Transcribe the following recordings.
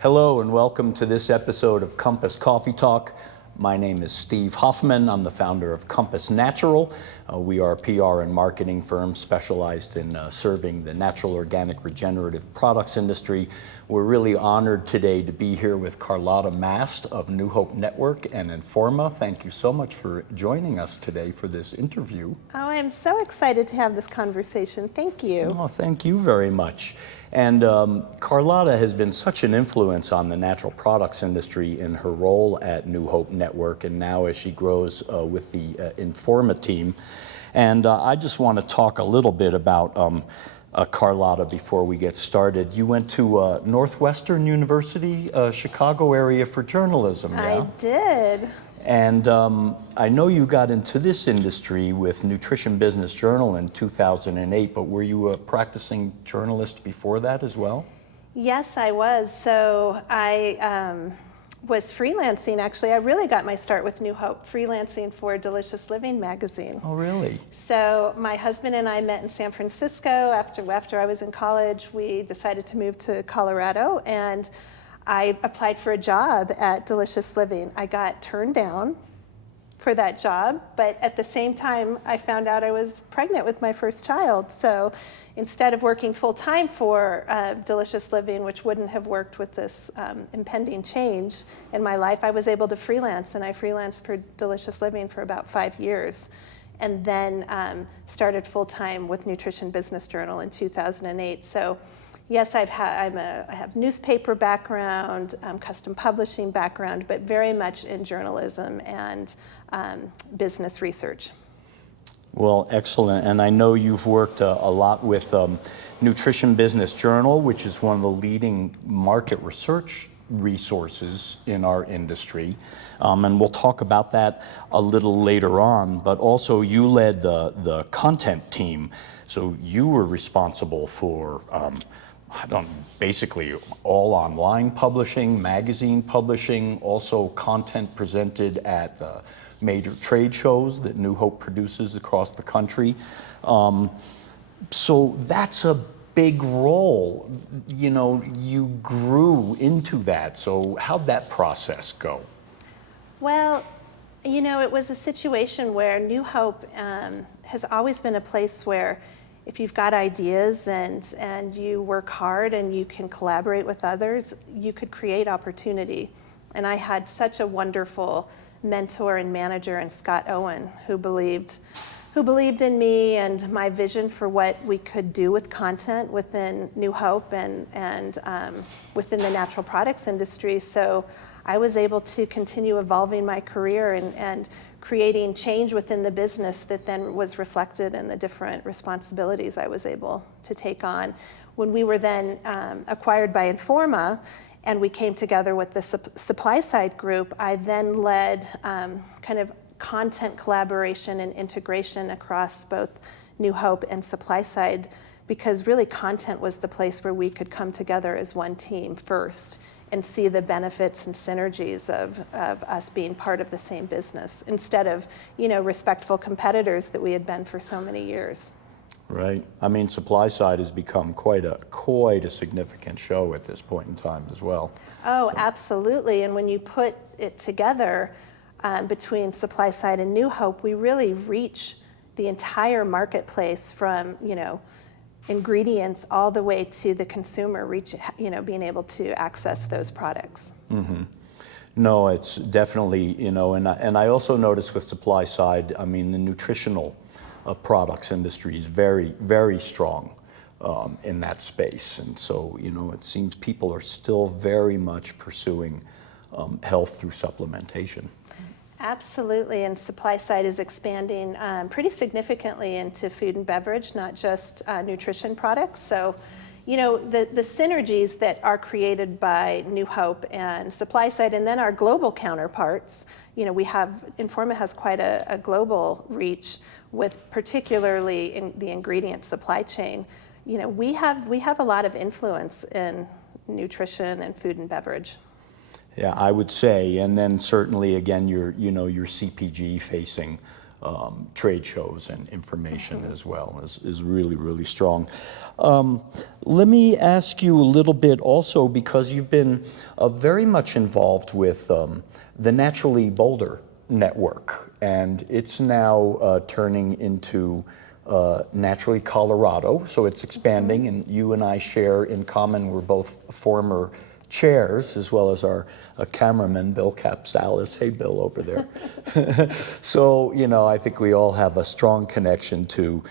Hello and welcome to this episode of Compass Coffee Talk. My name is Steve Huffman. I'm the founder of Compass Natural. We are a PR and marketing firm specialized in serving the natural, organic, regenerative products industry. We're really honored today to be here with Carlotta Mast of New Hope Network and Informa. Thank you so much for joining us today for this interview. Oh, I'm so excited to have this conversation. Thank you. Oh, thank you very much. And Carlotta has been such an influence on the natural products industry in her role at New Hope Network and now as she grows with the Informa team. And I just want to talk a little bit about Carlotta before we get started. You went to Northwestern University, Chicago area for journalism, yeah? I did. And I know you got into this industry with Nutrition Business Journal in 2008, but were you a practicing journalist before that as well? Yes, I was. So I was freelancing, actually. I really got my start with New Hope, freelancing for Delicious Living magazine. Oh, really? So my husband and I met in San Francisco. After I was in college, we decided to move to Colorado, and I applied for a job at Delicious Living. I got turned down for that job, but at the same time, I found out I was pregnant with my first child. So instead of working full-time for Delicious Living, which wouldn't have worked with this impending change in my life, I was able to freelance, and I freelanced for Delicious Living for about 5 years, and then started full-time with Nutrition Business Journal in 2008. So yes, I have newspaper background, custom publishing background, but very much in journalism and business research. Well, excellent. And I know you've worked a lot with Nutrition Business Journal, which is one of the leading market research resources in our industry. And we'll talk about that a little later on. But also you led the content team. So you were responsible for basically all online publishing, magazine publishing, also content presented at the major trade shows that New Hope produces across the country. So that's a big role. You know, you grew into that. So how'd that process go? Well, you know, it was a situation where New Hope has always been a place where if you've got ideas and you work hard and you can collaborate with others, you could create opportunity. And I had such a wonderful mentor and manager in Scott Owen who believed in me and my vision for what we could do with content within New Hope and within the natural products industry. So I was able to continue evolving my career and creating change within the business that then was reflected in the different responsibilities I was able to take on. When we were then acquired by Informa and we came together with the supply side group, I then led kind of content collaboration and integration across both New Hope and supply side, because really content was the place where we could come together as one team first and see the benefits and synergies of us being part of the same business instead of, you know, respectful competitors that we had been for so many years. Right. I mean, supply side has become quite a significant show at this point in time as well. Oh, absolutely. And when you put it together between supply side and New Hope, we really reach the entire marketplace from, you know, ingredients all the way to the consumer, being able to access those products. Mm-hmm. No, it's definitely, you know, and I also noticed with supply side, I mean, the nutritional products industry is very, very strong in that space. And so, you know, it seems people are still very much pursuing health through supplementation. Absolutely, and supply side is expanding pretty significantly into food and beverage, not just nutrition products. So, you know, the synergies that are created by New Hope and supply side, and then our global counterparts, you know, Informa has quite a global reach with particularly in the ingredient supply chain. You know, we have a lot of influence in nutrition and food and beverage. Yeah, I would say, and then certainly again, your CPG facing trade shows and information as well is really, really strong. Let me ask you a little bit also, because you've been very much involved with the Naturally Boulder network, and it's now turning into Naturally Colorado, so it's expanding, and you and I share in common, we're both former chairs, as well as our cameraman, Bill Capsalis. Hey, Bill, over there. So, you know, I think we all have a strong connection to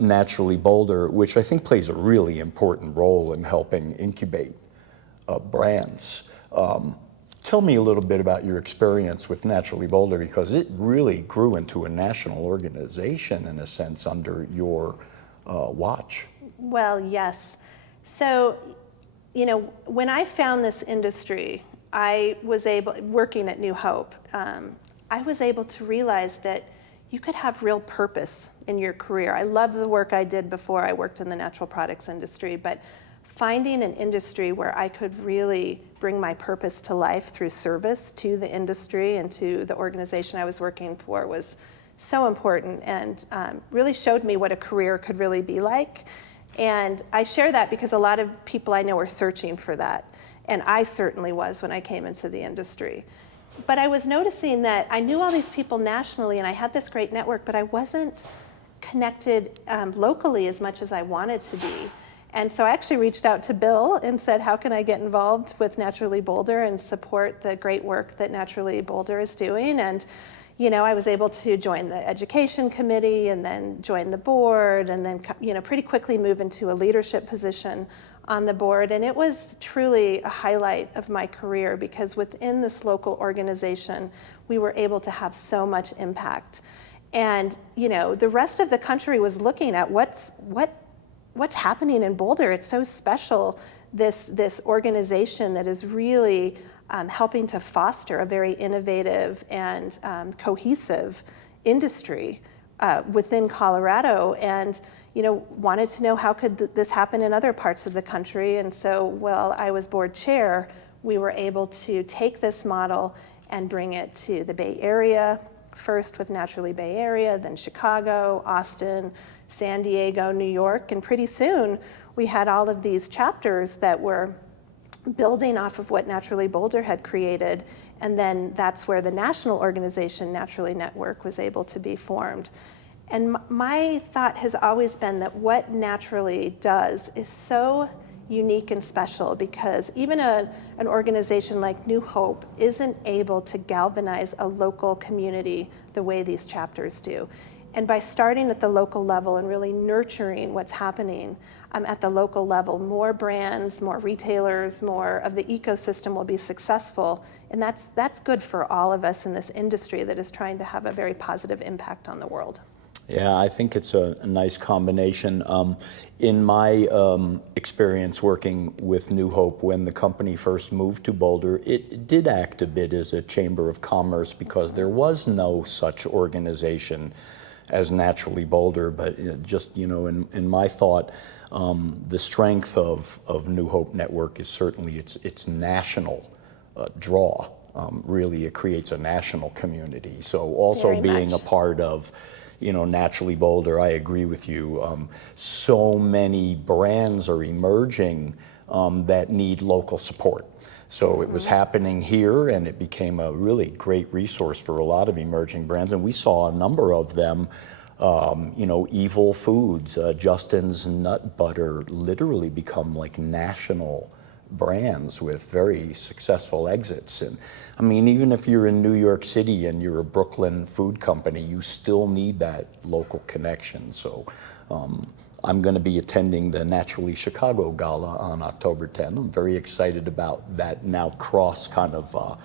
Naturally Boulder, which I think plays a really important role in helping incubate brands. Tell me a little bit about your experience with Naturally Boulder, because it really grew into a national organization, in a sense, under your watch. Well, yes. So, you know, when I found this industry, working at New Hope, I was able to realize that you could have real purpose in your career. I love the work I did before I worked in the natural products industry, but finding an industry where I could really bring my purpose to life through service to the industry and to the organization I was working for was so important, and really showed me what a career could really be like. And I share that because a lot of people I know are searching for that, and I certainly was when I came into the industry. But I was noticing that I knew all these people nationally, and I had this great network, but I wasn't connected locally as much as I wanted to be. And so I actually reached out to Bill and said, how can I get involved with Naturally Boulder and support the great work that Naturally Boulder is doing? And you know, I was able to join the education committee and then join the board, and then, you know, pretty quickly move into a leadership position on the board. And it was truly a highlight of my career, because within this local organization, we were able to have so much impact. And, you know, the rest of the country was looking at what's happening in Boulder. It's so special, this organization that is really helping to foster a very innovative and cohesive industry within Colorado, and you know, wanted to know how could this happen in other parts of the country. And so while I was board chair, we were able to take this model and bring it to the Bay Area, first with Naturally Bay Area, then Chicago, Austin, San Diego, New York, and pretty soon we had all of these chapters that were building off of what Naturally Boulder had created, and then that's where the national organization, Naturally Network, was able to be formed. And my thought has always been that what Naturally does is so unique and special, because even an organization like New Hope isn't able to galvanize a local community the way these chapters do. And by starting at the local level and really nurturing what's happening at the local level, more brands, more retailers, more of the ecosystem will be successful. And that's good for all of us in this industry that is trying to have a very positive impact on the world. Yeah, I think it's a nice combination. In my experience working with New Hope, when the company first moved to Boulder, it did act a bit as a chamber of commerce, because there was no such organization as Naturally Boulder. But just, you know, in my thought, the strength of New Hope Network is certainly its national draw. Really, it creates a national community. So also Very being much. a part of, you know, Naturally Boulder, I agree with you. So many brands are emerging that need local support. So it was happening here, and it became a really great resource for a lot of emerging brands. And we saw a number of them, you know, Evil Foods, Justin's Nut Butter, literally become like national brands with very successful exits. And I mean, even if you're in New York City and you're a Brooklyn food company, you still need that local connection. So I'm going to be attending the Naturally Chicago Gala on October 10th. I'm very excited about that now cross kind of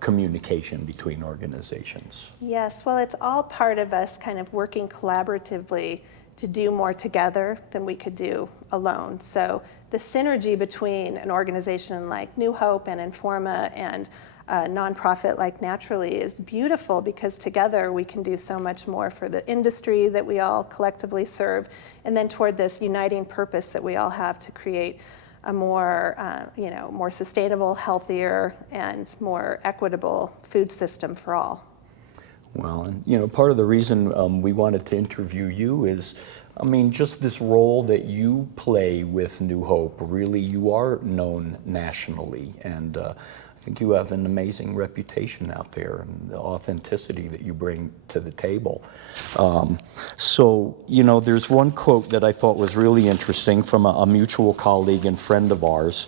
communication between organizations. Yes, well, it's all part of us kind of working collaboratively to do more together than we could do alone. So the synergy between an organization like New Hope and Informa and a nonprofit like Naturally is beautiful, because together we can do so much more for the industry that we all collectively serve, and then toward this uniting purpose that we all have to create a more, you know, more sustainable, healthier, and more equitable food system for all. Well, and part of the reason we wanted to interview you is, just this role that you play with New Hope. Really, you are known nationally, and I think you have an amazing reputation out there, and the authenticity that you bring to the table. There's one quote that I thought was really interesting from a mutual colleague and friend of ours.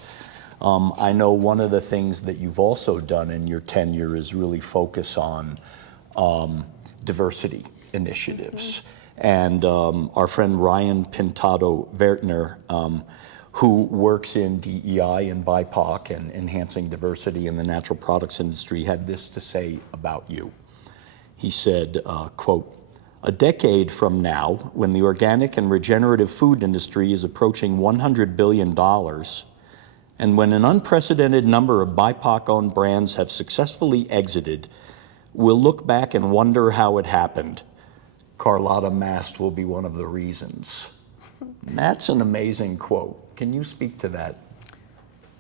I know one of the things that you've also done in your tenure is really focus on diversity initiatives. And our friend Ryan Pintado Vertner, who works in DEI and BIPOC and enhancing diversity in the natural products industry, had this to say about you. He said, quote, "A decade from now, when the organic and regenerative food industry is approaching $100 billion, and when an unprecedented number of BIPOC-owned brands have successfully exited, we'll look back and wonder how it happened. Carlotta Mast will be one of the reasons." And that's an amazing quote. Can you speak to that?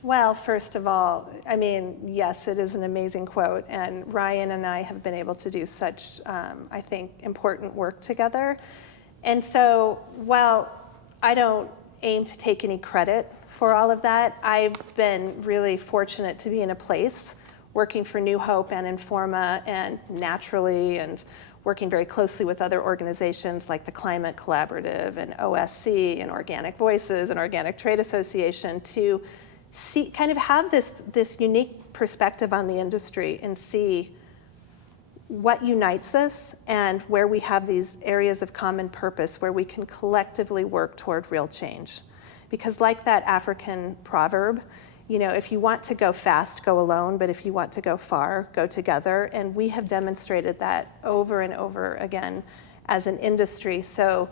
Well, first of all, yes, it is an amazing quote, and Ryan and I have been able to do such, I think, important work together. And so, while I don't aim to take any credit for all of that, I've been really fortunate to be in a place working for New Hope and Informa and Naturally, and working very closely with other organizations like the Climate Collaborative and OSC and Organic Voices and Organic Trade Association to see, kind of have this unique perspective on the industry and see what unites us and where we have these areas of common purpose where we can collectively work toward real change. Because like that African proverb, if you want to go fast, go alone, but if you want to go far, go together. And we have demonstrated that over and over again as an industry. So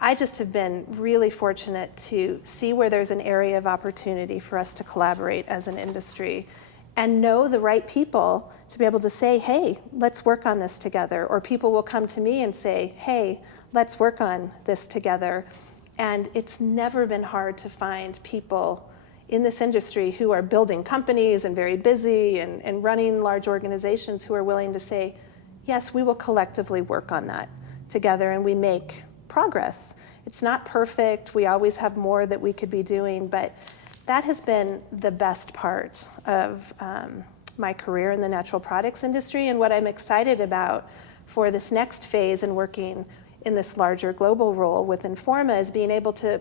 I just have been really fortunate to see where there's an area of opportunity for us to collaborate as an industry and know the right people to be able to say, hey, let's work on this together. Or people will come to me and say, hey, let's work on this together. And it's never been hard to find people in this industry who are building companies and very busy and running large organizations who are willing to say, yes, we will collectively work on that together, and we make progress. It's not perfect. We always have more that we could be doing, but that has been the best part of my career in the natural products industry. And what I'm excited about for this next phase in working in this larger global role with Informa is being able to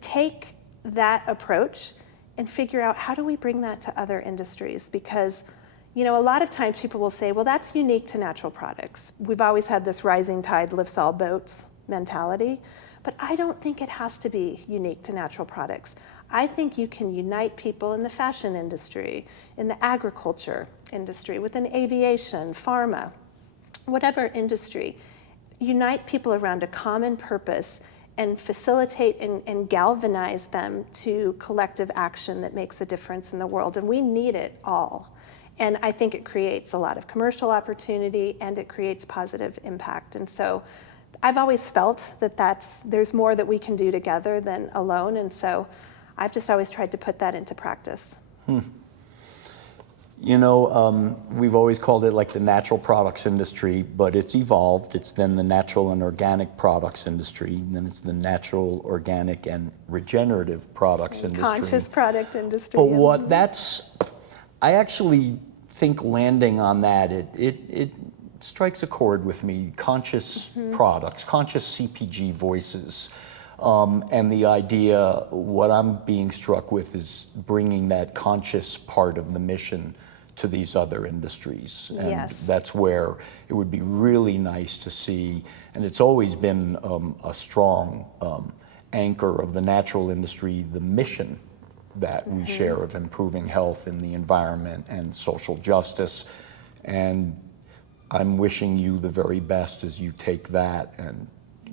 take that approach and figure out how do we bring that to other industries. Because a lot of times people will say, well, that's unique to natural products. We've always had this rising tide lifts all boats mentality, but I don't think it has to be unique to natural products. I think you can unite people in the fashion industry, in the agriculture industry, within aviation, pharma, whatever industry. Unite people around a common purpose and facilitate and galvanize them to collective action that makes a difference in the world. And we need it all. And I think it creates a lot of commercial opportunity and it creates positive impact. And so I've always felt that there's more that we can do together than alone. And so I've just always tried to put that into practice. We've always called it like the natural products industry, but it's evolved. It's then the natural and organic products industry, and then it's the natural, organic, and regenerative products industry. Conscious product industry. But I actually think landing on that, it strikes a chord with me. Conscious products, conscious CPG voices. And the idea, what I'm being struck with is bringing that conscious part of the mission to these other industries. And yes. That's where it would be really nice to see, and it's always been a strong anchor of the natural industry, the mission that we share of improving health in the environment and social justice. And I'm wishing you the very best as you take that and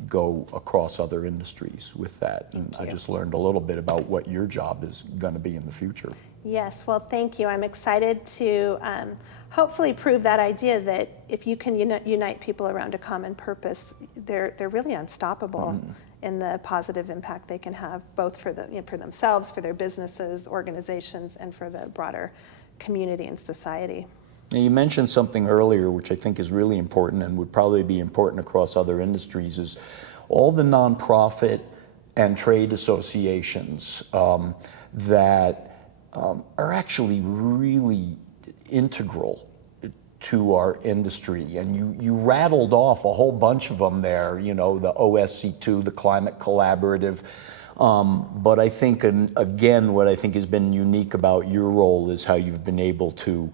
go across other industries with that. And I just learned a little bit about what your job is going to be in the future. Yes, well, thank you. I'm excited to hopefully prove that idea that if you can unite people around a common purpose, they're really unstoppable in the positive impact they can have, both for for themselves, for their businesses, organizations, and for the broader community and society. Now, you mentioned something earlier, which I think is really important and would probably be important across other industries, is all the nonprofit and trade associations that are actually really integral to our industry. And you rattled off a whole bunch of them there, you know, the OSC2, the Climate Collaborative. But I think, and again, what I think has been unique about your role is how you've been able to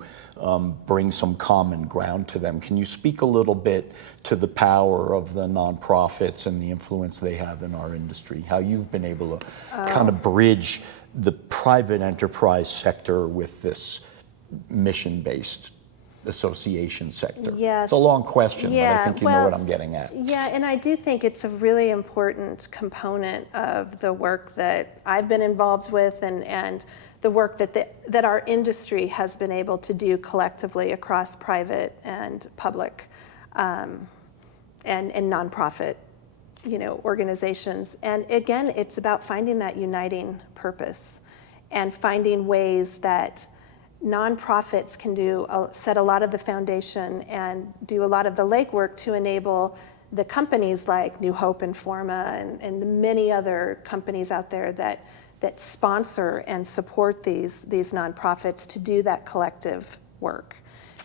bring some common ground to them. Can you speak a little bit to the power of the nonprofits and the influence they have in our industry? How you've been able to kind of bridge the private enterprise sector with this mission-based association sector? Yes. It's a long question, but I think you know well, what I'm getting at. Yeah, and I do think it's a really important component of the work that I've been involved with and the work that our industry has been able to do collectively across private and public and nonprofit, you know, organizations. And again, it's about finding that uniting purpose and finding ways that nonprofits can set a lot of the foundation and do a lot of the legwork to enable the companies like New Hope, Informa, and the many other companies out there that sponsor and support these nonprofits to do that collective work.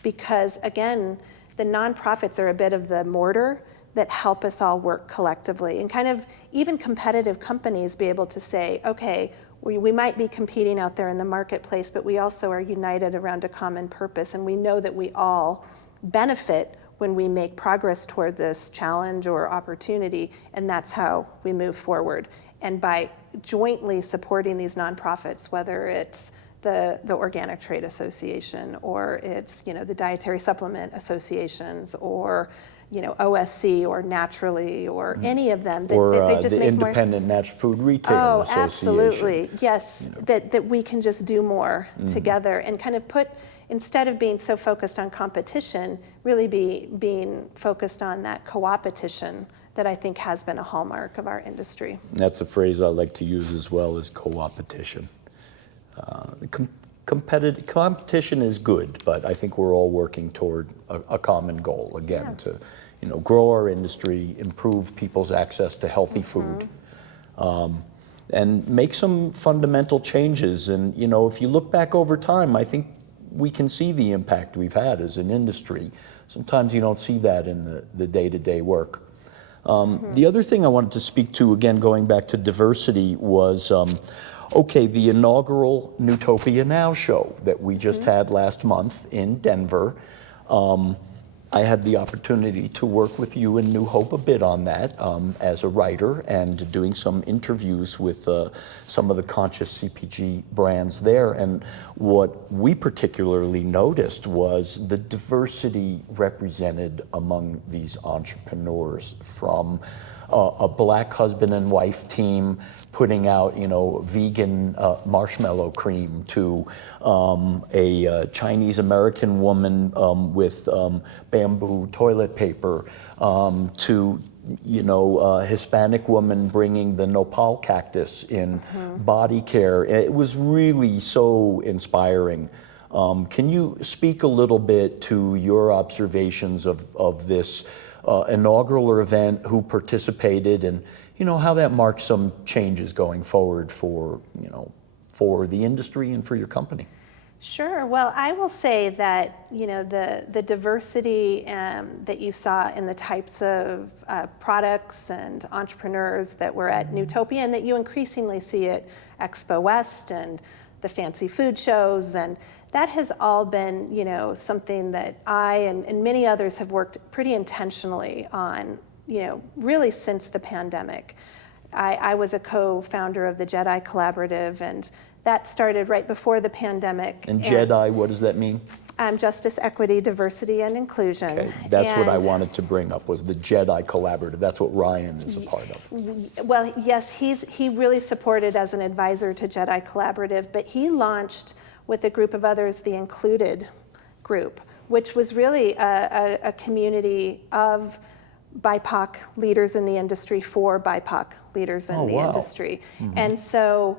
Because again, the nonprofits are a bit of the mortar that help us all work collectively, and kind of even competitive companies be able to say, okay, we might be competing out there in the marketplace, but we also are united around a common purpose, and we know that we all benefit when we make progress toward this challenge or opportunity, and that's how we move forward. And by jointly supporting these nonprofits, whether it's the Organic Trade Association, or it's, you know, the Dietary Supplement Associations, or, you know, OSC or Naturally, or any of them. Or they just the make Independent Natural Food Retail Association. Absolutely, yes. You know. That we can just do more together and kind of instead of being so focused on competition, really being focused on that co-opetition that I think has been a hallmark of our industry. That's a phrase I like to use as well, as co-opetition. Competition is good, but I think we're all working toward a common goal, again, to, you know, grow our industry, improve people's access to healthy food, and make some fundamental changes. And, you know, if you look back over time, I think we can see the impact we've had as an industry. Sometimes you don't see that in the day-to-day work. The other thing I wanted to speak to, again, going back to diversity, was okay, the inaugural Newtopia Now show that we just had last month in Denver. I had the opportunity to work with you and New Hope a bit on that as a writer, and doing some interviews with some of the conscious CPG brands there. And what we particularly noticed was the diversity represented among these entrepreneurs, from a black husband and wife team putting out, you know, vegan marshmallow cream, to a Chinese American woman with bamboo toilet paper, to, you know, a Hispanic woman bringing the nopal cactus in body care. It was really so inspiring. Can you speak a little bit to your observations of this inaugural event, who participated, and, you know, how that marks some changes going forward for, you know, for the industry and for your company? Sure. Well, I will say that, you know, the diversity that you saw in the types of products and entrepreneurs that were at Newtopia, and that you increasingly see at Expo West and the fancy food shows, and that has all been, you know, something that I and many others have worked pretty intentionally on, you know, really since the pandemic. I was a co-founder of the JEDI Collaborative, and that started right before the pandemic. And JEDI, what does that mean? Justice, Equity, Diversity, and Inclusion. Okay, that's what I wanted to bring up, was the JEDI Collaborative. That's what Ryan is a part of. Well, yes, he really supported as an advisor to JEDI Collaborative, but he launched with a group of others the Included group, which was really a community of BIPOC leaders in the industry for BIPOC leaders in the industry. And so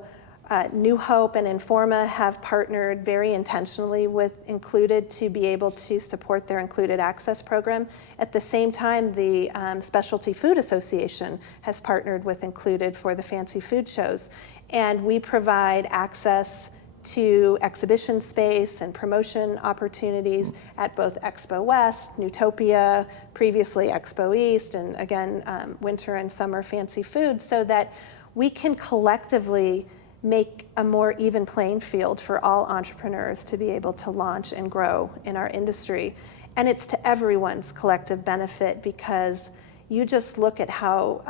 New Hope and Informa have partnered very intentionally with Included to be able to support their Included Access program. At the same time, the Specialty Food Association has partnered with Included for the fancy food shows. And we provide access to exhibition space and promotion opportunities at both Expo West, Newtopia, previously Expo East, and again, winter and summer fancy food, so that we can collectively make a more even playing field for all entrepreneurs to be able to launch and grow in our industry. And it's to everyone's collective benefit, because you just look at how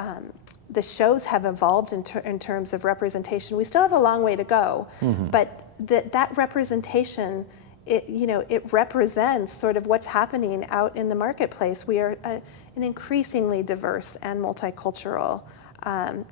the shows have evolved in terms of representation. We still have a long way to go, but that representation, it represents sort of what's happening out in the marketplace. We are an increasingly diverse and multicultural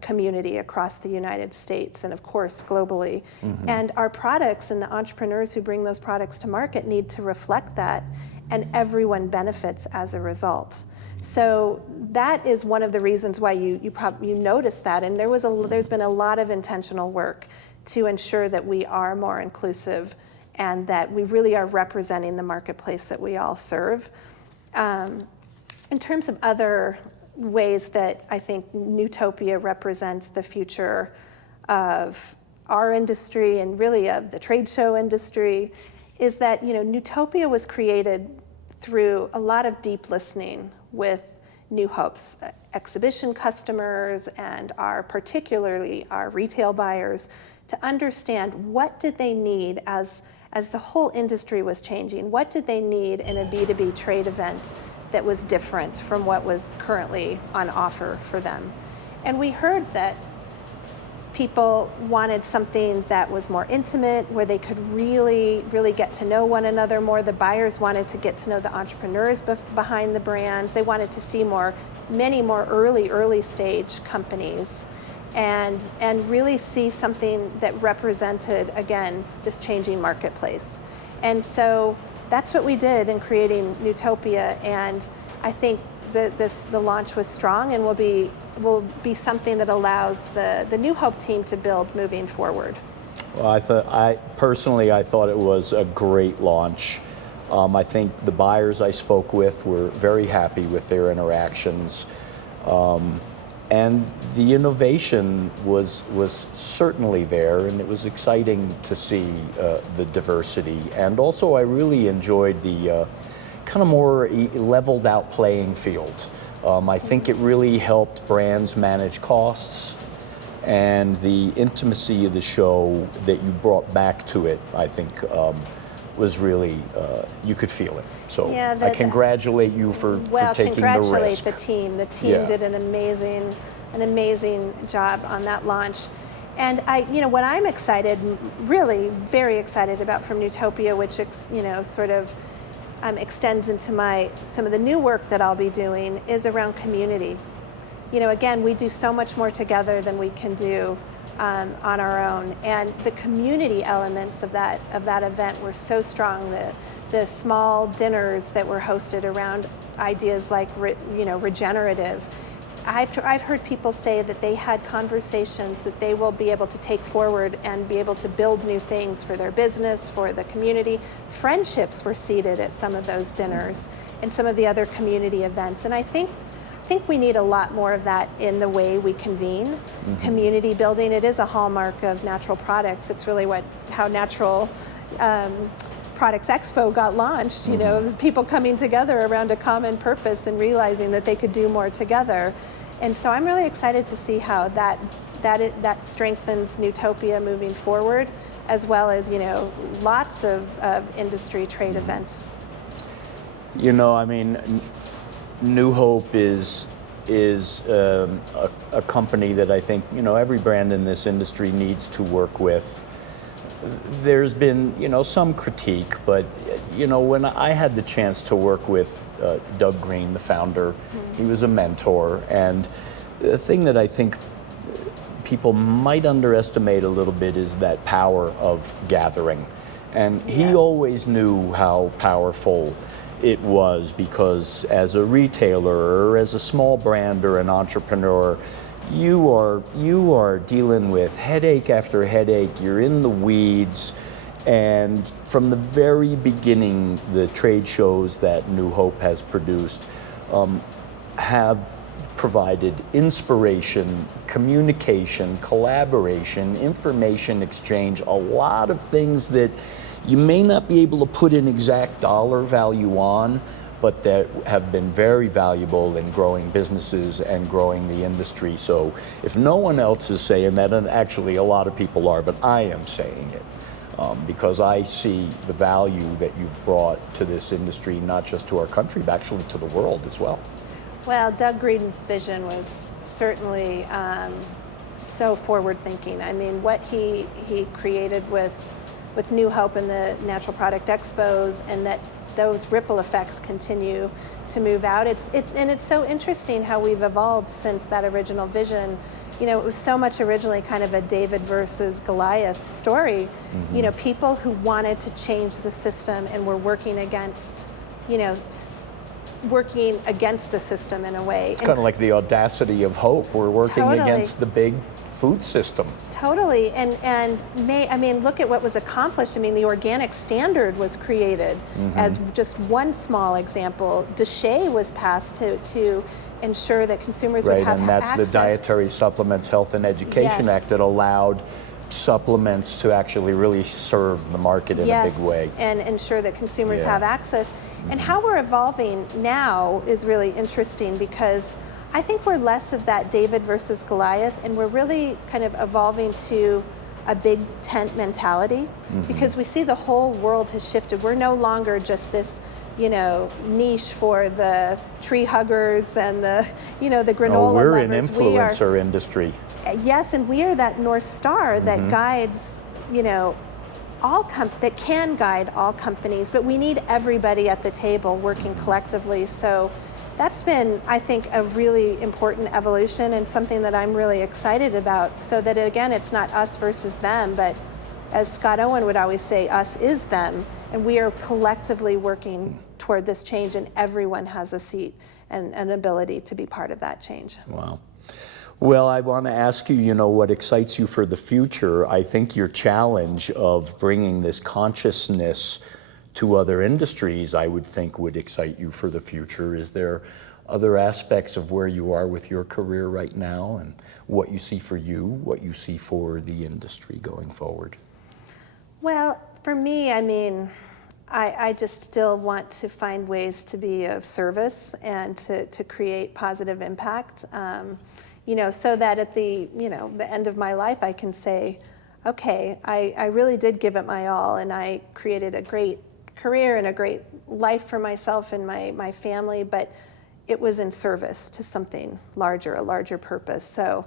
community across the United States and, of course, globally. And our products and the entrepreneurs who bring those products to market need to reflect that, and everyone benefits as a result. So that is one of the reasons why you noticed that, and there's been a lot of intentional work to ensure that we are more inclusive and that we really are representing the marketplace that we all serve. In terms of other ways that I think Newtopia represents the future of our industry and really of the trade show industry, is that Newtopia was created through a lot of deep listening with New Hope's exhibition customers and particularly our retail buyers, to understand what did they need as the whole industry was changing. What did they need in a B2B trade event that was different from what was currently on offer for them? And we heard that people wanted something that was more intimate, where they could really, really get to know one another more. The buyers wanted to get to know the entrepreneurs behind the brands. They wanted to see many more early stage companies, and really see something that represented, again, this changing marketplace. And so that's what we did in creating Newtopia, and I think the launch was strong and will be something that allows the New Hope team to build moving forward. Well, I personally thought it was a great launch. I think the buyers I spoke with were very happy with their interactions. And the innovation was certainly there, and it was exciting to see the diversity. And also, I really enjoyed the kind of more leveled out playing field. I think it really helped brands manage costs, and the intimacy of the show that you brought back to it, I think, was really, you could feel it. So yeah, I congratulate you for taking the risk. Congratulate the team. The team did an amazing job on that launch. And what I'm really very excited about from Newtopia, which sort of extends into some of the new work that I'll be doing, is around community. Again, we do so much more together than we can do on our own, and the community elements of that event were so strong. The small dinners that were hosted around ideas like regenerative. I've heard people say that they had conversations that they will be able to take forward and be able to build new things for their business, for the community. Friendships were seeded at some of those dinners and some of the other community events, and I think we need a lot more of that in the way we convene. Community building, it is a hallmark of Natural Products. It's really how Natural Products Expo got launched. It was people coming together around a common purpose and realizing that they could do more together. And so I'm really excited to see how that strengthens Newtopia moving forward, as well as lots of industry trade events. New Hope is a company that I think every brand in this industry needs to work with. There's been some critique, but when I had the chance to work with Doug Green, the founder, he was a mentor, and the thing that I think people might underestimate a little bit is that power of gathering, and he always knew how powerful it was, because as a retailer or as a small brand or an entrepreneur, you are dealing with headache after headache. You're in the weeds, and from the very beginning, the trade shows that New Hope has produced have provided inspiration, communication, collaboration, information exchange, a lot of things that you may not be able to put an exact dollar value on, but that have been very valuable in growing businesses and growing the industry. So if no one else is saying that, and actually a lot of people are, but I am saying it, because I see the value that you've brought to this industry, not just to our country, but actually to the world as well. Well, Doug Greeden's vision was certainly so forward-thinking. I mean, what he created with New Hope and the Natural Product Expos, and that those ripple effects continue to move out. It's so interesting how we've evolved since that original vision. You know, it was so much originally kind of a David versus Goliath story. Mm-hmm. You know, people who wanted to change the system and were working against, working against the system in a way. It's kind of like the audacity of hope. We're working against the big food system. Totally, and look at what was accomplished. I mean, the organic standard was created as just one small example. DSHEA was passed to ensure that consumers would have access. Right, and that's the Dietary Supplements Health and Education Act that allowed supplements to actually really serve the market in a big way. And ensure that consumers have access. And how we're evolving now is really interesting, because I think we're less of that David versus Goliath, and we're really kind of evolving to a big tent mentality, because we see the whole world has shifted. We're no longer just this, niche for the tree huggers and the, the granola we're lovers. An influencer industry. Yes, and we are that North Star that guides, that can guide all companies, but we need everybody at the table working collectively. So that's been, I think, a really important evolution, and something that I'm really excited about, so that, again, it's not us versus them, but as Scott Owen would always say, us is them, and we are collectively working toward this change, and everyone has a seat and an ability to be part of that change. Wow. Well, I want to ask you, what excites you for the future. I think your challenge of bringing this consciousness to other industries, I would think, would excite you for the future. Is there other aspects of where you are with your career right now, and what you see for you, what you see for the industry going forward? Well, for me, I just still want to find ways to be of service and to create positive impact, so that at the end of my life, I can say, okay, I really did give it my all, and I created a great career and a great life for myself and my family, but it was in service to something larger, a larger purpose. So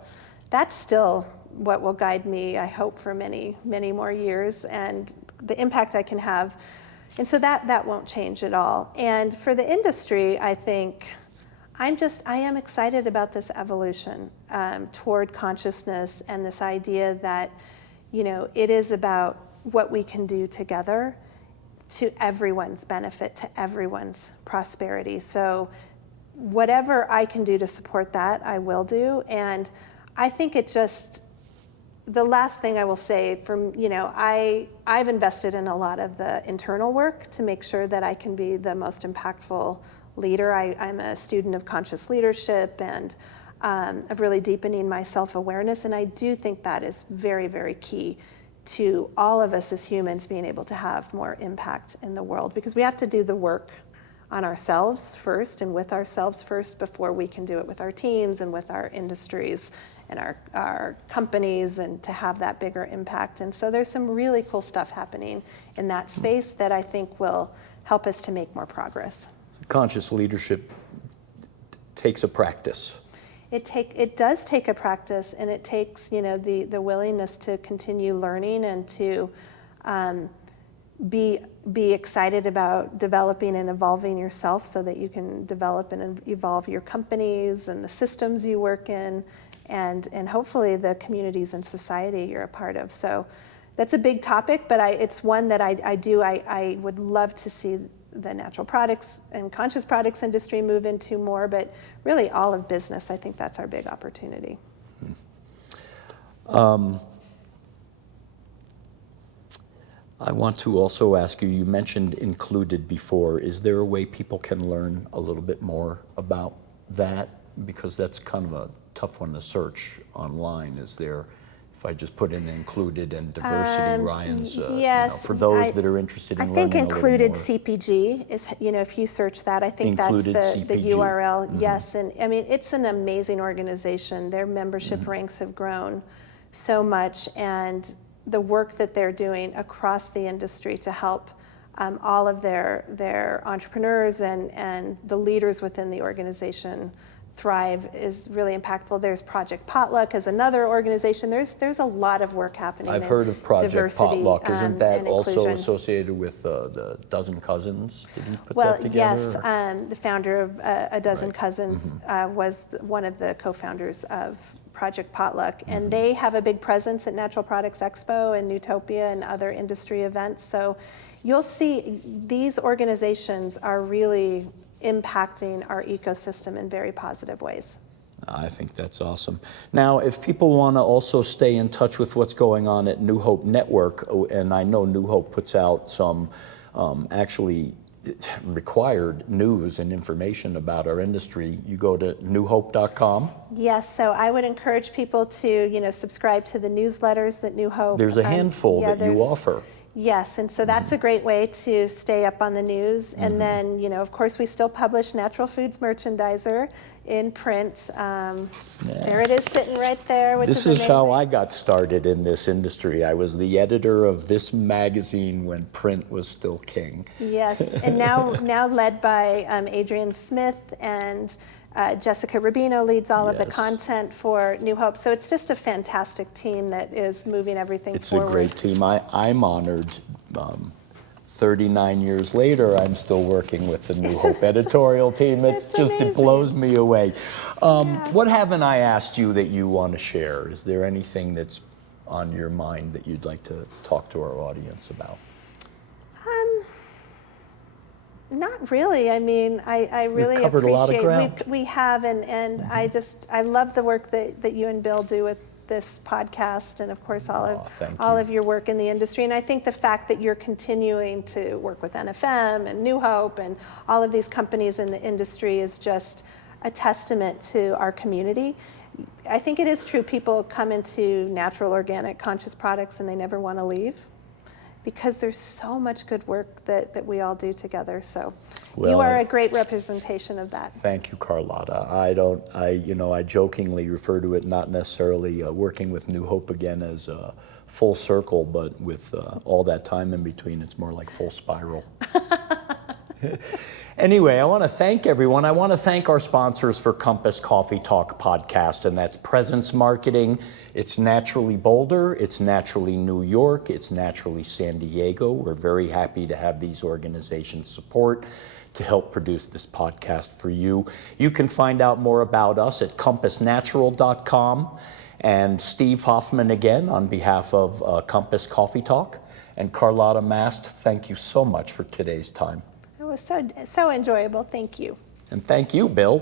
that's still what will guide me, I hope, for many, many more years, and the impact I can have. And so that won't change at all. And for the industry, I think I am excited about this evolution toward consciousness, and this idea that, it is about what we can do together to everyone's benefit, to everyone's prosperity. So whatever I can do to support that, I will do. And I think the last thing I will say, I've invested in a lot of the internal work to make sure that I can be the most impactful leader. I'm a student of conscious leadership and of really deepening my self-awareness. And I do think that is very, very key to all of us as humans being able to have more impact in the world, because we have to do the work on ourselves first and with ourselves first before we can do it with our teams and with our industries and our companies, and to have that bigger impact. And so there's some really cool stuff happening in that space that I think will help us to make more progress. Conscious leadership takes a practice. It does take a practice, and it takes the willingness to continue learning and to be excited about developing and evolving yourself, so that you can develop and evolve your companies and the systems you work in, and hopefully the communities and society you're a part of. So that's a big topic, but it's one that I would love to see the natural products and conscious products industry move into more, but really all of business. I think that's our big opportunity. I want to also ask you, you mentioned included before. Is there a way people can learn a little bit more about that? Because that's kind of a tough one to search online. Is there, if I just put in included and diversity, Ryan's, Yes, for those that are interested I in think learning a little included more. CPG is, if you search that, I think Included that's the CPG. URL. Yes, and I mean, it's an amazing organization. Their membership ranks have grown so much, and the work that they're doing across the industry to help all of their entrepreneurs and the leaders within the organization thrive is really impactful. There's Project Potluck as another organization. There's a lot of work happening. I've in heard of Project diversity, Potluck. Isn't that and also inclusion. associated with the Dozen Cousins? Did he put Well, that together? yes, the founder of A Dozen Right. Cousins was one of the co-founders of Project Potluck, Mm-hmm. and they have a big presence at Natural Products Expo and Newtopia and other industry events. So you'll see these organizations are really impacting our ecosystem in very positive ways. I think that's awesome. Now, if people want to also stay in touch with what's going on at New Hope Network, and I know New Hope puts out some actually required news and information about our industry, you go to newhope.com. Yes, so I would encourage people to, subscribe to the newsletters that New Hope. There's a handful that you offer. Yes, and so that's a great way to stay up on the news. And then, of course, we still publish Natural Foods Merchandiser in print. There it is sitting right there, which This is is how amazing. I got started in this industry. I was the editor of this magazine when print was still king. Yes, and now led by Adrian Smith, and Jessica Rubino leads all of the Yes. content for New Hope. So it's just a fantastic team that is moving everything It's forward. a great team. I'm honored. 39 years later, I'm still working with the New Hope editorial team. It's It amazing. blows me away. What haven't I asked you that you want to share? Is there anything that's on your mind that you'd like to talk to our audience about? Not really. I mean, I really covered a lot of ground. We have, and I love the work that you and Bill do with this podcast, and of course thank all you. of your work in the industry. And I think the fact that you're continuing to work with NFM and New Hope and all of these companies in the industry is just a testament to our community. I think it is true. People come into natural, organic, conscious products and they never want to leave, because there's so much good work that we all do together. So you Well, are a great representation of that. Thank you, Carlotta. I jokingly refer to it not necessarily working with New Hope again as a full circle, but with all that time in between, it's more like full spiral. Anyway, I want to thank everyone. I want to thank our sponsors for Compass Coffee Talk podcast, and that's Presence Marketing. It's Naturally Boulder, it's Naturally New York, it's Naturally San Diego. We're very happy to have these organizations support to help produce this podcast for you. You can find out more about us at compassnatural.com. And Steve Hoffman again on behalf of Compass Coffee Talk. And Carlotta Mast, thank you so much for today's time. It was so enjoyable. Thank you. And thank you, Bill.